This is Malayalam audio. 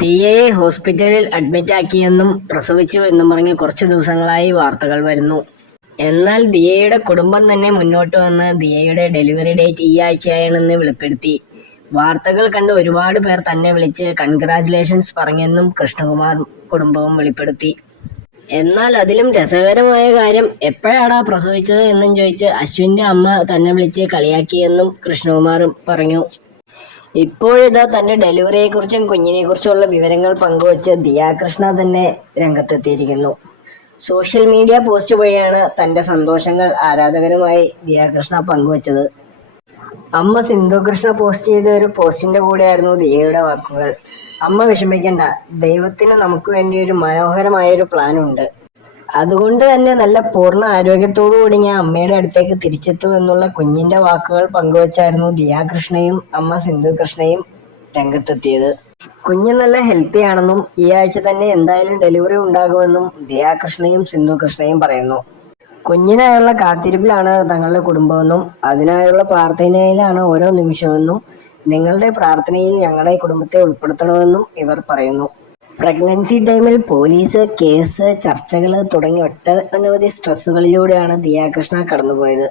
ദിയയെ ഹോസ്പിറ്റലിൽ അഡ്മിറ്റാക്കിയെന്നും പ്രസവിച്ചു എന്നും പറഞ്ഞ് കുറച്ചു ദിവസങ്ങളായി വാർത്തകൾ വരുന്നു. എന്നാൽ ദിയയുടെ കുടുംബം തന്നെ മുന്നോട്ട് വന്ന് ദിയയുടെ ഡെലിവറി ഡേറ്റ് ഈ ആഴ്ചയാണെന്ന് വെളിപ്പെടുത്തി. വാർത്തകൾ കണ്ട് ഒരുപാട് പേർ തന്നെ വിളിച്ച് കൺഗ്രാജുലേഷൻസ് പറഞ്ഞെന്നും കൃഷ്ണകുമാർ കുടുംബവും വെളിപ്പെടുത്തി. എന്നാൽ അതിലും രസകരമായ കാര്യം, എപ്പോഴാടാ പ്രസവിച്ചത് എന്നും ചോദിച്ച് അശ്വിൻ്റെ അമ്മ തന്നെ വിളിച്ച് കളിയാക്കിയെന്നും കൃഷ്ണകുമാർ പറഞ്ഞു. ഇപ്പോഴിതാ തൻ്റെ ഡെലിവറിയെക്കുറിച്ചും കുഞ്ഞിനെക്കുറിച്ചുമുള്ള വിവരങ്ങൾ പങ്കുവച്ച് ദിയാകൃഷ്ണ തന്നെ രംഗത്തെത്തിയിരിക്കുന്നു. സോഷ്യൽ മീഡിയ പോസ്റ്റ് വഴിയാണ് തൻ്റെ സന്തോഷങ്ങൾ ആരാധകരുമായി ദിയാകൃഷ്ണ പങ്കുവച്ചത്. അമ്മ സിന്ധു കൃഷ്ണ പോസ്റ്റ് ചെയ്ത ഒരു പോസ്റ്റിൻ്റെ കൂടെയായിരുന്നു ദിയയുടെ വാക്കുകൾ. അമ്മ വിഷമിക്കണ്ട, ദൈവത്തിന് നമുക്ക് വേണ്ടി ഒരു മനോഹരമായൊരു പ്ലാൻ ഉണ്ട്. അതുകൊണ്ട് തന്നെ നല്ല പൂർണ്ണ ആരോഗ്യത്തോടു കൂടി ഞാൻ അമ്മയുടെ അടുത്തേക്ക് തിരിച്ചെത്തും എന്നുള്ള കുഞ്ഞിൻ്റെ വാക്കുകൾ പങ്കുവച്ചായിരുന്നു ദിയാകൃഷ്ണയും അമ്മ സിന്ധു കൃഷ്ണയും രംഗത്തെത്തിയത്. കുഞ്ഞ് നല്ല ഹെൽത്തി ആണെന്നും ഈ ആഴ്ച തന്നെ എന്തായാലും ഡെലിവറി ഉണ്ടാകുമെന്നും ദിയാകൃഷ്ണയും സിന്ധു കൃഷ്ണയും പറയുന്നു. കുഞ്ഞിനായുള്ള കാത്തിരിപ്പിലാണ് തങ്ങളുടെ കുടുംബമെന്നും അതിനായുള്ള പ്രാർത്ഥനയിലാണ് ഓരോ നിമിഷമെന്നും നിങ്ങളുടെ പ്രാർത്ഥനയിൽ ഞങ്ങളുടെ കുടുംബത്തെ ഉൾപ്പെടുത്തണമെന്നും ഇവർ പറയുന്നു. പ്രഗ്നൻസി ടൈമിൽ പോലീസ് കേസ് ചർച്ചകൾ തുടങ്ങി ഒട്ടനവധി സ്ട്രെസ്സുകളിലൂടെയാണ് ദിയാകൃഷ്ണ കടന്നുപോയത്.